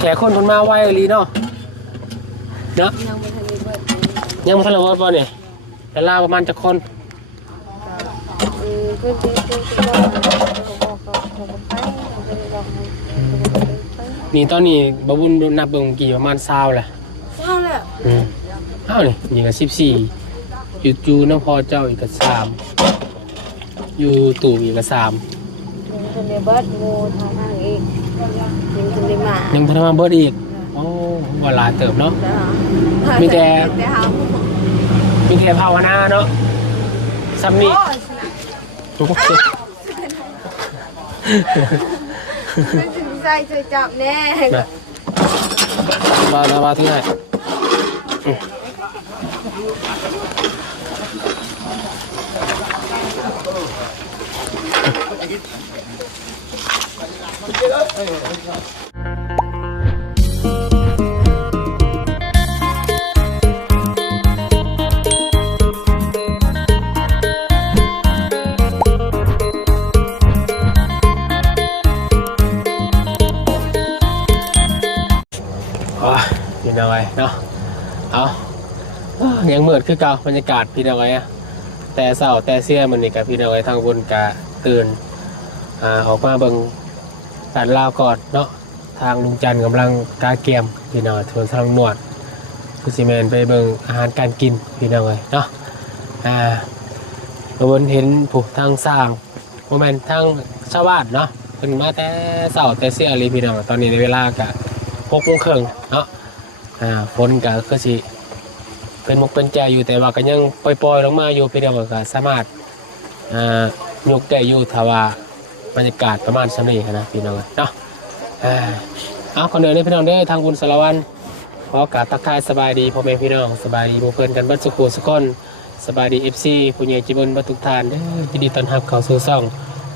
แขกคนมาไวลีเนาะเนาะยังไม่ทันระเบิดบ่เนี่ยแต่ลาประมาณจะคนนี่ตอนนี้บบุญนับเบิ่งกี่ประมาณ20แหละ20แล้วอ้าวนี่ก็14อยู่น้ำพอเจ้าอีกก็3อยู่ตู่อีกก็3คนเดียวเบิดโมทางอีกยังพัฒนาเบิดอีกโอ้ว่าหลายเติบเนาะมีแต่ภาวนาเนาะซัมนี่ใจช่วยจับแน่มาที่ไหนพี่น้อยเนาะเอายังมืดคือเก่าบรรยากาศพี่น้อยแต่เศร้าแต่เสียมันนี่กับพี่น้อยทางบนกะตื่นออกมาเบิ่งการลาวก่อนเนาะทางลุงจันทร์กำลังกาเกียมพี่น้อยทวนทางนวดคือซีเมนไปเบิ่งอาหารการกินพี่น้อยเนาะบนเห็นผูกทางสร้างโมเมนต์ทางชาวบ้านเนาะเป็นมาแต่เศร้าแต่เสียเลยพี่น้อยตอนนี้ในเวลากะ6:30เนาะฝนก็คือสิเป็นมุกเป็นใจอยู่แต่ว่าก็ยังปล่อยๆลงมาอยู่พี่น้องก็สามารถยกได้อยู่ถ้าว่าบรรยากาศประมาณสำนี้นะพี่น้องเนาะเอาคนเดินได้พี่น้องได้ทางบุญสารวันขอกราบทักทายสบายดีพ่อแม่พี่น้องสบายดีหมู่เพื่อนกันบัดสุขุสุขคนสบายดีFCผู้ใหญ่จิบุญบัดทุกท่านเด้อยินดีต้อนรับเข้าสู่ช่อง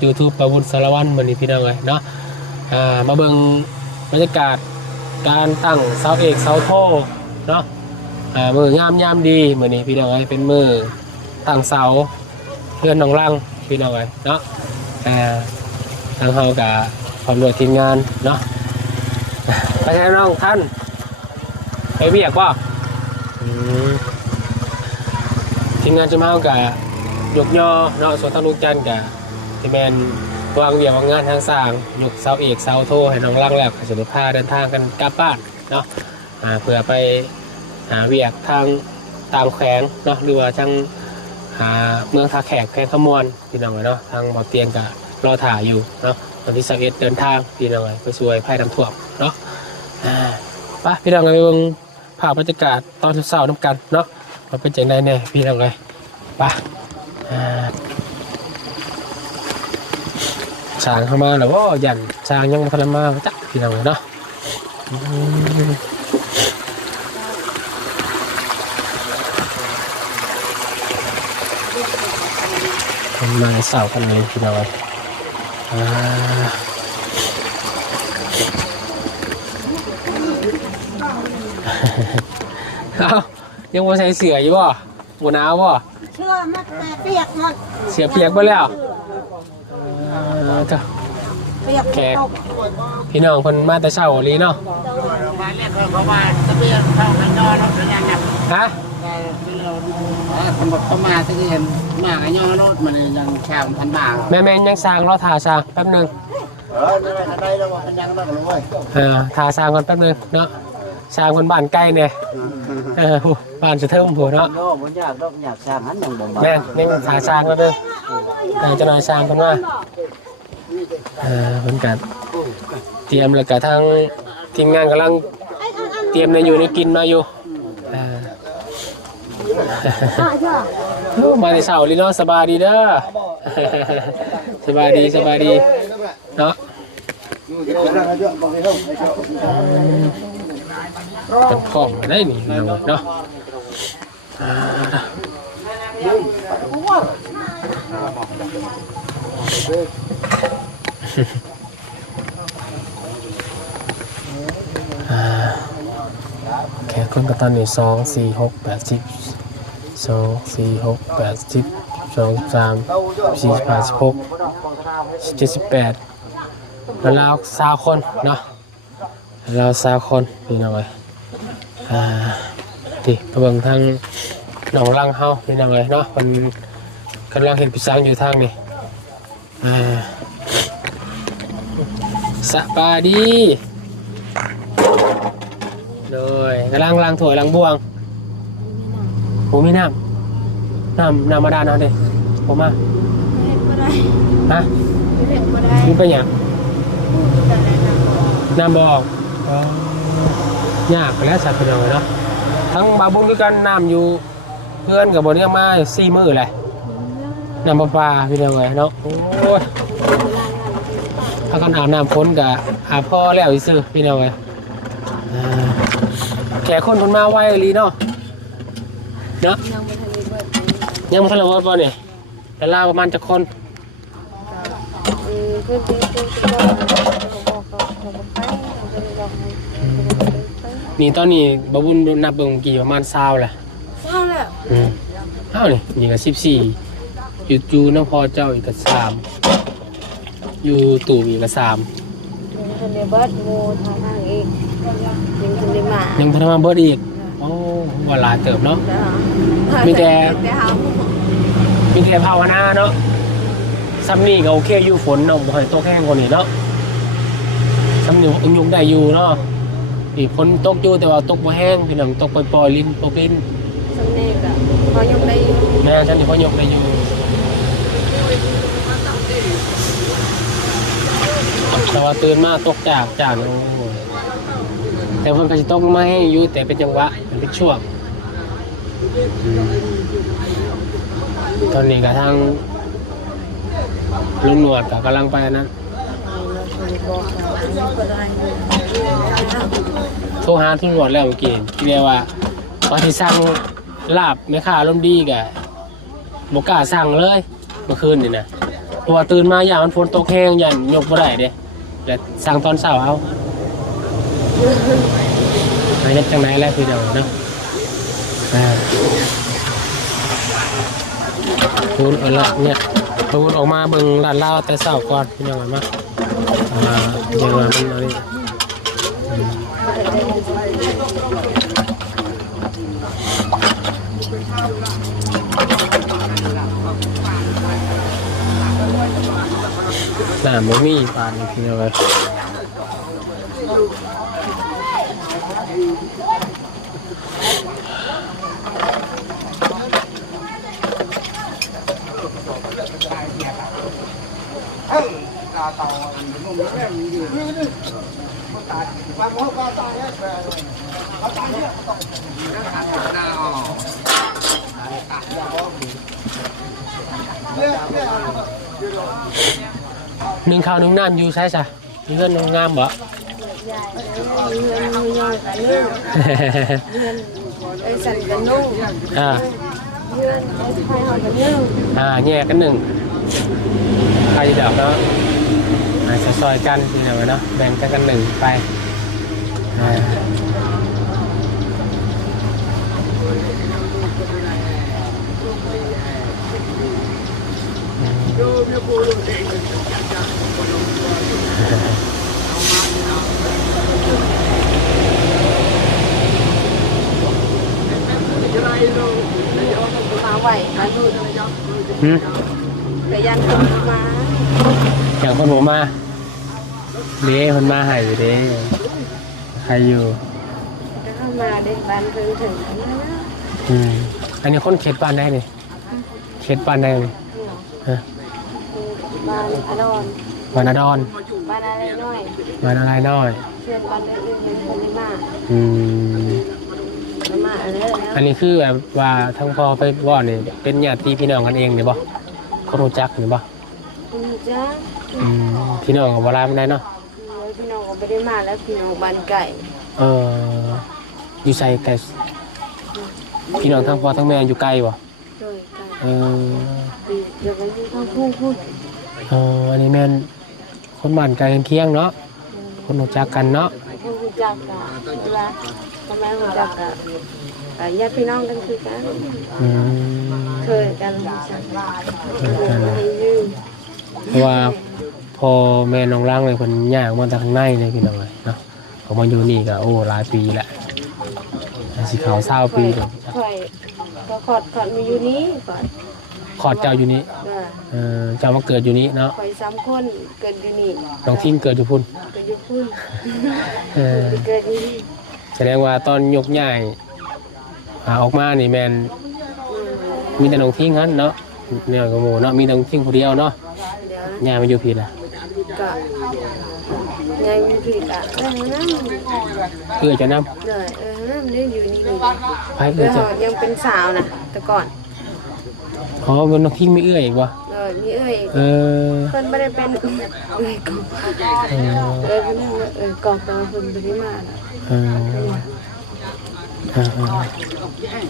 YouTube ประบุญสารวันมื้อนี้พี่น้องเนาะมาเบิ่งบรรยากาศการตั้งเสาเอกเสาโทเนาะมืองามยามดีมื้อนี้พี่น้องเป็นมือตั้งเสาเพื่อนน้องรังพี่น้องเนาะทางเฮากับความรวยทีมงานเนาะไปให้น้องท่านไปเบียกว่าทีมงานจะมาเอากับยกย่อเนาะส่วนทางลูกจันกับที่แมนวางเบียกวางงานทางสร้างยกเสาเอกเสาโทให้น้องรังแล้วก็จะได้พาเดินทางกันกลับบ้านเนาะเพื่อไปหาเบียกทางตามแขวงเนาะหรือว่าทางเมืองท่าแขกแขวงขมวนพี่น้องเนาะทางบ่อเตียงกับรอถ่ายอยู่เนาะวันที่21เดินทางพี่น้องไปช่วยไผ่น้ำท่วมเนาะไปพี่น้องไปเบิ่งภาพบรรยากาศตอนเช้าๆน้ำกันเนาะมันเป็นจังไดแน่พี่น้องไปช้างเข้ามาแล้วว่ายันช้างยังมาทำมาจักพี่น้องเนาะมาเสากันเลยพี่น้องยังว่าใส่เสืออยู่บ่บนหนาวบ่เชื่อมันเปียกหมดเสือเปียกไปแล้วแขกพี่น้องคนมาแต่เช้าลีเนาะฮะเขามาที่เห็นหน้าไอ้ย่อรถมันยังแช่พันบาทแม่ยังสร้างรอถ่าสร้างแป๊บนึงได้แล้วว่ามันยังได้เลยถ่าสร้างก่อนแป๊บนึงเนาะสร้างคนบ้านใกล้เนี่ยบ้านจะเทิมหัวเนาะอยากสร้างหันยังบ่มาแม่ยังถ่าสร้างก็เด้อจะนายสร้างคนว่าเหมือนกันเตรียมแล้วกับทางทีมงานกำลังเตรียมในอยู่ในกินมาอยู่มาในเสาลีเนาะสบายดีเด้อสบายดีเนาะเป็นข้อมาได้นี่เนาะแค่คนกับตอนนี้2 4 6 8 10 2 4 6 8 10 2 3 4 5 16 17 18แล้ว20 คนเนาะ เราสาวคนพี่น้องเอ้ยที่กระเบื้องทางหนองลังเฮาพี่น้องเอ้ยเนาะมันกำลังเห็นพิซังอยู่ทางนี้สบายดีเลยกำลังล้างถ้วยล้างบ่วงผมมีน้ำมาดานเอาดิผมมา เห็นบ่ได้ ฮะ เห็นบ่ได้ นี่เป็นอย่าง แต่ไหนนะบ่ น้ำบอกยากแล้วสัตว์เป็นยังไงเนาะทั้งบาบุญด้วยกันน้ำอยู่เพื่อนกับบนนี้มา4 มื้อเลยน้ำปลาพี่น้องเอ้ยเนาะโอ้ยถ้ากันอาบน้ำพ้นกับอาบพ่อแล้วอีซื่อพี่น้องเอ้ยแขกคนมาไวลีเนาะเนาะ ยังบ่ทันได้เบิดยังไม่ทันระเบิดป่ะเนี่ยแต่ลาประมาณจะคน เพิ่นบอกเขาไปเขาไปบอกให้ นี่ตอนนี้บาบุญนับเบิ่งกี่ประมาณ20แหละ เศร้าแล้ว เอ้านี่ก็14อยู่น้องพ่อเจ้าอีกก็3อยู่ตู่อีกก็3 ยังทันได้เบิดหมู่ทางอีกยังทันได้มา ยังพัฒนาเบิดอีกโอ้ว่าหลายเติบเนาะ มีแต่ หา มีแต่ภาวนาเนาะซ้ำนี่ก็โอเคอยู่ฝนเนาะบ่ให้ตกแห้งกว่านี้เนาะซ้ำนี่ยุงได้อยู่เนาะอีกฝนตกอยู่แต่ว่าตกบ่แห้งพี่น้องตกปล่อยๆลิ้นตกลิ้น สำเนียงอ่ะพอยังได้อยู่ แม่ฉันนี่พอยกได้อยู่แต่ว่าตื่นมาตกจากโอ้ยแต่เพิ่นก็สิตกมาให้อยู่แต่เป็นจังหวะเป็นช่วงตอนนี้ก็ทางลุงหนวดก็กำลังไปนั้นโทรหาทุนหนวดแล้วเมื่อกี้เรียกว่าตอนที่สั่งลาบแม่ค้าร่มดีกะบกล้าสั่งเลยเมื่อคืนนี่นะตัวตื่นมาอย่างมันฝนตกแห้งยันยกบ่ได้เด้แล้วสั่งตอนเช้าเอาไปยัดจังไหนแล้วพี่เดียวเนาะพูดเอาละเนี่ยพูดออกมาเบิ่งร้านเหล้าแต่เช้าก่อนพี่น้องมาเดี๋ยวมันเอาดิน้ำบ่มีปานนี้พี่น้องเอ้ยหนึ่งข้าวหนึ่งน้ำอยู่ใช่จ้ะมีเพื่อนงามบ่ เงินไอ้สันกันนุ่ง อ่า เงินไอ้ไทยหอมกันนึ่ง แยกกันหนึ่งใครเดี๋ยวเนาะซอยกันนี่นะเนาะแบ่งกันหนึ่งไปมาไหวมาดูแต่ยันคนมา อย่างคนผมมาเด้คนมาหายอยู่เด้ใครอยู่ จะเข้ามาเด็กบ้านเพิ่งถึงนะ อันนี้คนเขตบ้านได้นี่เขตบ้านได้นี่ฮะ บ้านอดอน บ้านอดอน บ้านอะไรน้อย บ้านอะไรน้อย เชื่อบ้านอื่นยังคนไม่มาอะไรนะ อันนี้คือแบบว่าทั้งพ่อไปว่านี่เป็นญาติพี่น้องกันเองนี่บ่เขารู้จักนี่บ่ จ้า พี่น้องกับเวลาไม่ได้เนาะ พี่น้องก็ไม่ได้มาแล้วพี่น้องบ้านไก่ อยู่ใส่ไกลพี่น้องทั้งพ่อทั้งแม่อยู่ไกลบ่ โดยไก่เดี๋ยวไปดูข้าวพุ่งพูด อันนี้แม่นคนบ้านไกลกันเคียงเนาะคนรู้จักกันเนาะ คนรู้จักกันเวลาทำไมรู้จักกันญาติพี่น้องกันคือกันเคยกันยืม เพราะว่าพอแม่น้องร่างเลยคนย่างมาจากข้างในเลยพี่น้องเนาะ ผมมาอยู่นี่ก็โอ้หลายปีแล้วสิเขา20 ปีแล้ว ค่อยก็ขอดมาอยู่นี้ก่อน ขอดเจ้าอยู่นี่เจ้ามาเกิดอยู่นี่เนาะ ค่อย3คนเกิดอยู่นี่ น้องทิ้งเกิดอยู่พุ่น เกิดอยู่พุ่น เออ เกิดอยู่นี่ แสดงว่าตอนยกย้ายออกมานี่แมนมีแต่น้องทิ้งฮั่นเนาะเนี่ยก็โมเนาะมีน้องทิ้งคนเดียวเนาะ เดี๋ยว ย้ายมาอยู่พี่ละ ก็ยังมีพี่กะนั่น เอื้อจะน เด้อนั่นอยู่นี่เลย ำไปเอื้อจะ ยังเป็นสาวนะแต่ก่อน อ๋อมันน้องทิ้งไม่เอื้ออีกวะ มีเอ้ย เออ เพิ่นไม่ได้เป็นเอ้ยกองเพิ่นนั่งกองตัวเพิ่นบ่ได้มาน่ะ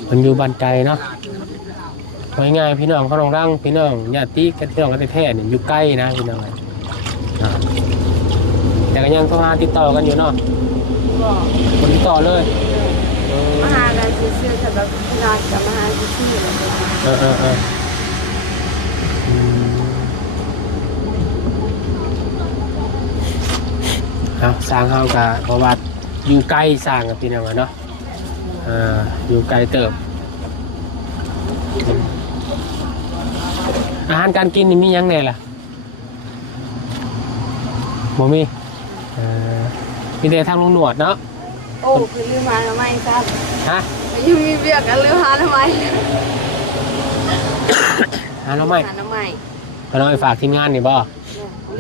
มันอยู่บ้านไกลเนาะง่ายๆพี่น้องเขาลองร่างพี่น้องญาติกันพี่น้องกันแท้ๆเนี่ยอยู่ใกล้นะพี่น้องแต่ก็ยังโทรหาติดต่อกันอยู่เนาะคนติดต่อเลย มาหากันซื่อๆสำหรับงานกับมาหาซื่อๆแล้วก็ สร้างเฮากับเพราะว่าอยู่ใกล้สร้างกับพี่น้องเนาะอยู่ไกลเติบอาหารการกินนี่มียังไงล่ะบ่มีมีแต่ทางลุงหนวดเนาะ โอ้คือลืมมาทำไมครับ ฮะ ยังมีเบียกกันลืมมาทำไม หาเราไม่ หาทำไม ก็น้อยฝากทีมงานนี่บ่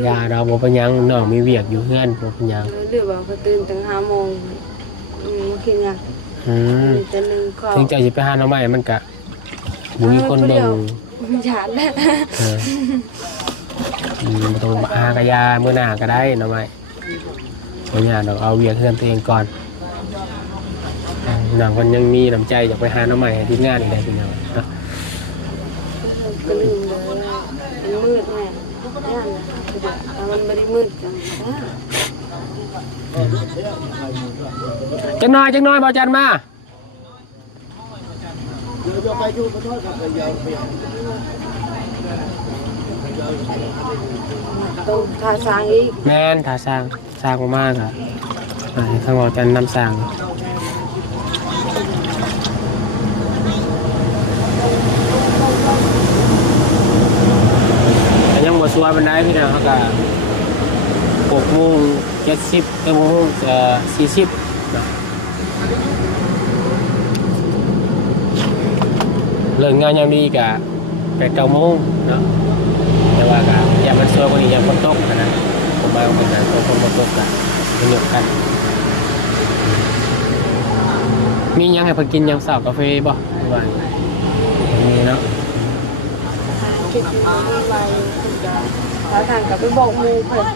ยาเราบ่เป็นหยังน้องมีเวียกอยู่เพื่อนบ่เป็นหยัง หรือว่าเขาตื่นตั้ง5 โมงคิดยังจะนึงข้อ ถึงใจสิไปหาเราไม่มันก็บ่มีคนเบิ่ง หยาดแล้ว บ่ต้องหากะยามื้อหน้าก็ได้เราไม่บ่ยากดอกเอาเวียกเพื่อนตัวเองก่อนน้องมันยังมีน้ำใจอยากไปหาเราไม่ให้ทีมงานนี่ได้พี่น้องเนาะ ก็ลืมเลยมันมืดแม่ย่านแต่มันไม่ได้มืดจัง จังน้อยบ่จันมา ต้องทาสางอีก แม่นถ้าสร้างมากอ่ะทางบ่จันนำสร้างแต่ยังบ่ชัวร์ปานใดพี่น้องเฮาก็6:70 6:40เลิกงานยามนี้ก็8-9 โมงเนาะแต่ว่าก็อย่ามันชัวร์กว่านี้อย่าฝนตกนะผมมาเป็นการฝนตกก็เป็นหยกกันมียังให้เพิ่นกินยามเช้ากาแฟบ่ว่ามีเนาะ คิดว่าไว้ทาทางกับไปบอกมูเพิ่น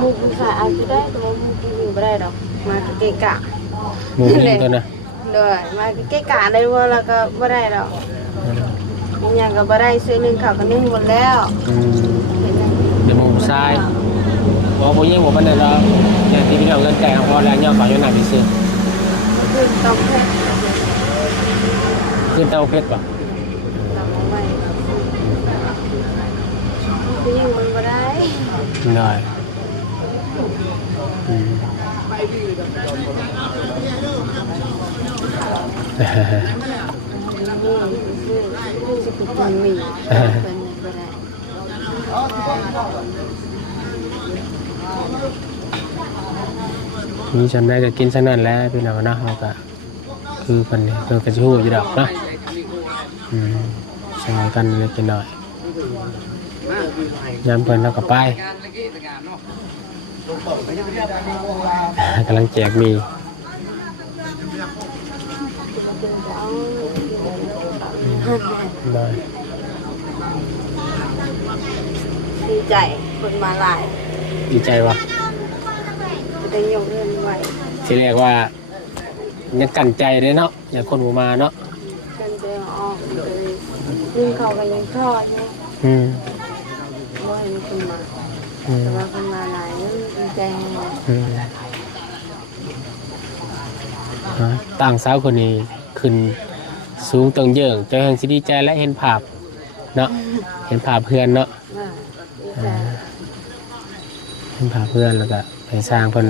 มูผู้ชายอาจจะได้แต่ว่ามูกินอยู่ไม่ได้ดอกมาเกะกะ หมูปิ้งตัวน่ะ เลยมาเกะกะได้ว่าแล้วก็ไม่ได้ดอกยังก็ไม่ได้ซื้อนึงข้าวก็นึ่งหมดแล้ว เดี๋ยวหมูทรายบ่ยิงบ่ปานใดดอกอย่างที่พี่น้องกันแต่พอแล้วย่อขอยหนักซื่อ คือต้องแค่ ขึ้นเตาเพชรบ่ ทำไม่คือยังมันไม่ได้ หน่อยมันมีเป็นไม่ได้ มีจำได้ก็กินซะนั่นแหละพี่น้องเนาะเราก็คือเพิ่นนี่เพิ่นก็สิฮู้อยู่ดอกเนาะสมัยกันเล็กน้อยยามเพิ่นเราก็ไปกำลังแจกมีได้ ดีใจคนมาหลาย ดีใจว่ะ จะได้ยกเงินไว้ ทีแรกว่ายังกั้นใจเลยเนาะอยากคนบ่มาเนาะ กันจะออกเลยยิงเขากันยังทอดใช่ไหมว่าเห็นคนมาแต่ว่าคนมาหลายดีใจ ต่างสาวคนนี้ขึ้นสูงเติงเยิ่งเจ้าแห่งสิดีใจและเห็นภาพเนาะเห็นภาพเพื่อนเนาะ ย เป็นพาเพื่อนแล้วก็ไปสร้างเพิ่น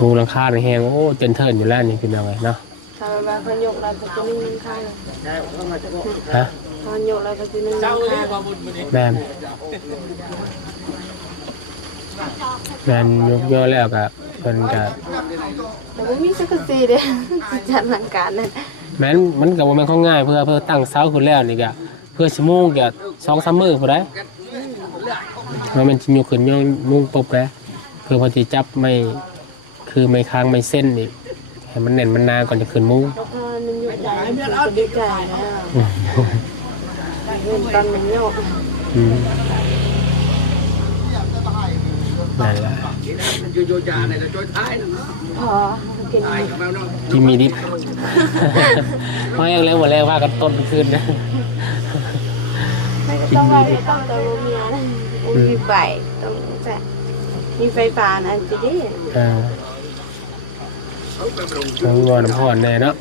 รูหลังคาในแหงโอ้เจนเทิร์นอยู่แล้วนี่คือยังไงเนาะ ถ้าว่าเพิ่นยกเราก็จะนึ่งข้าว ฮะ ตอนยกเราก็จะนึ่งข้าว แม่นยกย่อแล้วก็เพิ่นก็ แต่บ่มีสักทีเด้จัดหลังการนั่น แม่นมันก็บ่แม่นของง่ายเพื่อตั้งเสาขึ้นแล้วนี่ก็เพื่อชั่วโมงก็2-3 มื้อพุ่นได้มันสิยกขึ้นย่อมุ่งปบแล้วเพื่อพอสิจับไม่คือไม่ค้างไม่เส้นอีกให้มันแน่นมันนานก่อนจะขึ้นมุ้ง แล้วพอนึงอยู่ใจก็ดีใจแล้วเงินตอนมันโยก นั่นแหละ พอกิน กินมีดิบเพราะยังเล่นหมดแล้วว่ากันต้นคืนนะ ไม่ต้องไปต้องตัวเมียนะมีไฟต้องจะมีไฟฟ้านะจะดี น้องงอน้ำพอนแน่เนาะ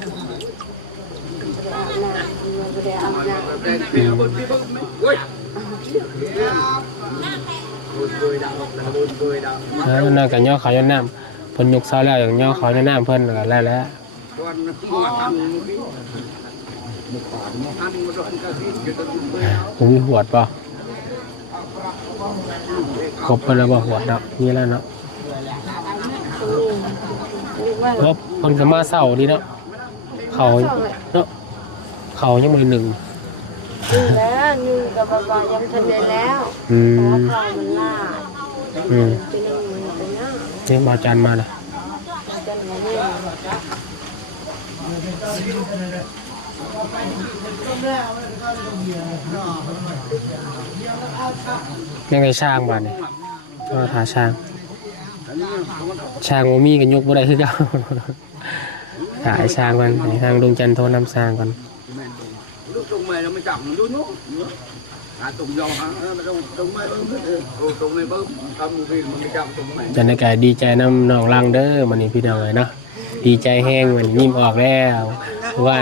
นั่นกับย่อเขาย่อน้ำเพิ่นยกเสาแล้วอย่างย่อเขาย่อน้ำเพิ่นก็แล้วผมมีหัวดป่ะครบไปแล้วป่ะหัวดเนาะนี่แล้วเนาะเพราะคนก็มาเศร้าดีเนาะเขาเนาะเขายังไม่หนึ่ง แล้วนึงกับบ่าวยังทันได้แล้วเพราะว่าเขามันล่าเป็นนึงมันเป็นน้า นี่มาจันมาเลย จันมาเนี่ย ยังไงช่างบ้านเนี่ยก็หาช่างโมมี่กันยกบ่ได้คือเก่าหาช่างมันทางดวงจันทร์โทรนำช่างกันจันในกายดีใจน้ำน้องลังเด้อมันนี่พี่น้องเลยเนาะดีใจแห้งมันยิ้มออกแล้วว่า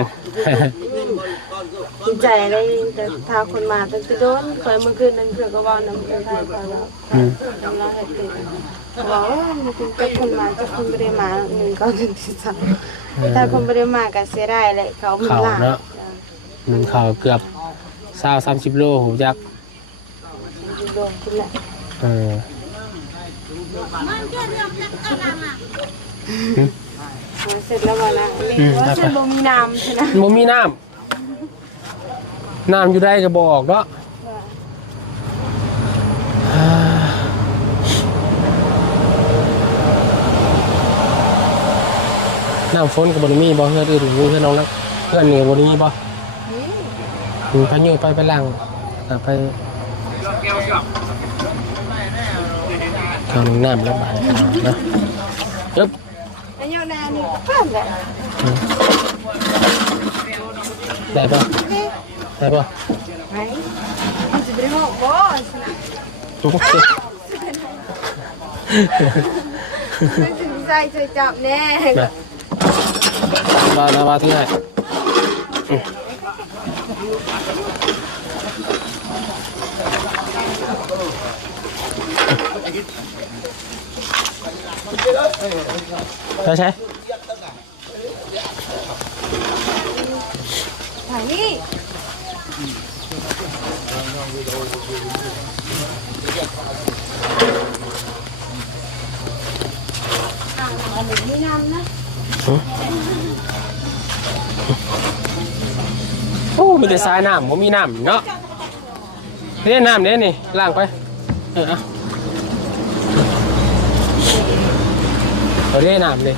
ดีใจได้แต่ถ้าคนมาตั้งแต่โดนเคยเมื่อคืนนั้นเพื่อนก็ว่าน้ำเพื่อนไปก่อนแล้วเราให้ติดบอกว่ามันเป็นกับคนมาจะคนไม่ได้มาหนึ่งก็หนึ่งที่สองถ้าคนไม่ได้มาก็เสียได้เลยเขาไม่ลา เนาะหนึ่งเขาเกือบ20-30 โลหูจัก โดนคุณแหละเสร็จแล้ววันนั้นว่าฉันบ่มีน้ำใช่ไหม บ่มีน้ำอยู่ได้ก็บอกเนาะน้ำฝนกับบนมีบ่เพื่อนอื่นเพื่อนน้องแล้วเพื่อนนี่บนมีบ่พายุไปล่างไปเข้าลงน้ำแล้วบ่ายนะยึบ ไอ้ยอนานี่ก็แหละ ได้ป่ะได้ป่ะ ไหนมันจะไปห้องบ่โอเค ไม่ถึงใจจะจับแน่ มาที่ไหนใช่ถ่ายนี่อันนี้ไม่น้ำนะโอ้มีแต่สายน้ำผมมีน้ำเนาะนี่น้ำเนี่ยนี่ล้างไปเอาเรียน้ำเลย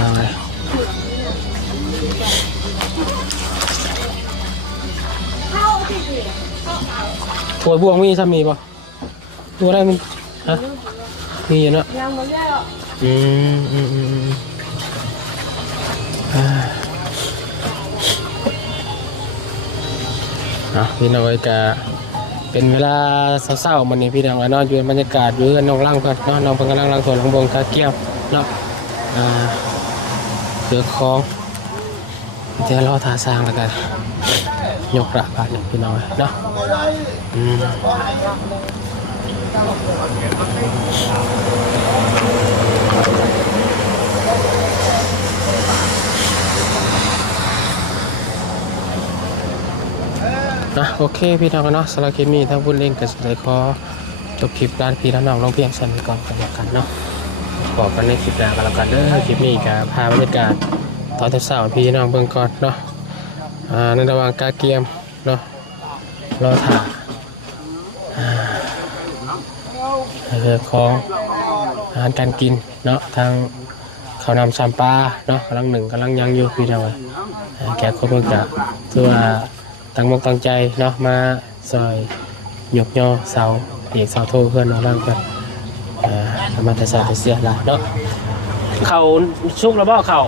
ล้างเลยถวยบวงมีซ้ำมีป่ะตัวอะไรมันฮะมีเนาะยังไม่ได้หรอกพี่น้องไอ้กะเป็นเวลาเศร้าๆมันนี่พี่น้องนอนอยู่บรรยากาศอยู่กับน้องล่างกันน้องเพิ่งกำลังล้างส่วนของบงกาเกี้ยวเนาะเสือคล้องเดี๋ยวรอทาสร้างแล้วกัน ยกระบาดอย่างพี่น้องเนาะโอเคพี่น้องเนาะสำหรับคลิปนี้ทั้งบุญเล่นกับสุดท้ายขอจบคลิปการพี่น้องลงเพียงสั้นก่อนกันแล้วกันเนาะบอกกันในคลิปหน้ากันแล้วกันเด้อคลิปนี้กับพาบรรยากาศตอนเช้าพี่น้องเบิ่งก่อนเนาะในระหว่างการเกียมเนาะรอถ่าเรื่องของอาหารการกินเนาะทางข้าวนำซามปลาเนาะกำลังหนึ่งกำลังยังอยู่พี่น้องแกคนเพิ่งจะคือว่าตั้งมกตั้งใจเนาะมาซอยหยกย่อเสาเอกเสาโทเพื่อนน้องร่างกันมาแต่สาแต่เสียละเนาะเขาชุกแล้วบ่เขา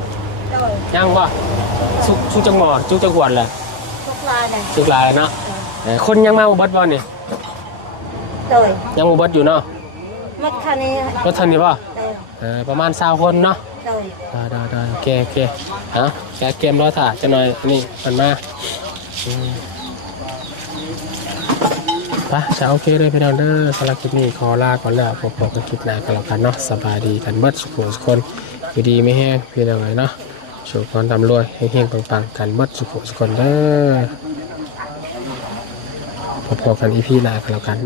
ยังบ่ชุกจังหมอชุกจังหวัดแหละชุกลายเนาะคนยังมาอุบัติบ่เนี่ยยังอุบัติอยู่เนาะรถคันนี้ป่ะประมาณ20 คนเนาะได้โอเคฮะแกเกมรอถ่าจะหน่อยนี่มันมาจะโอเคเลยพี่น้องเด้อสำหรับคลิปนี้ขอลาก่อนแล้วพบกันคลิปหน้ากันแล้วกันเนาะสบายดีกันเบิดสุขสุขคนอยู่ดีไม่แห้งพี่น้องเลยเนาะสุขคนทำรวยเฮงๆปังๆกันเบิดสุขสุขคนเด้อพบกันอีพีหน้ากันแล้วกัน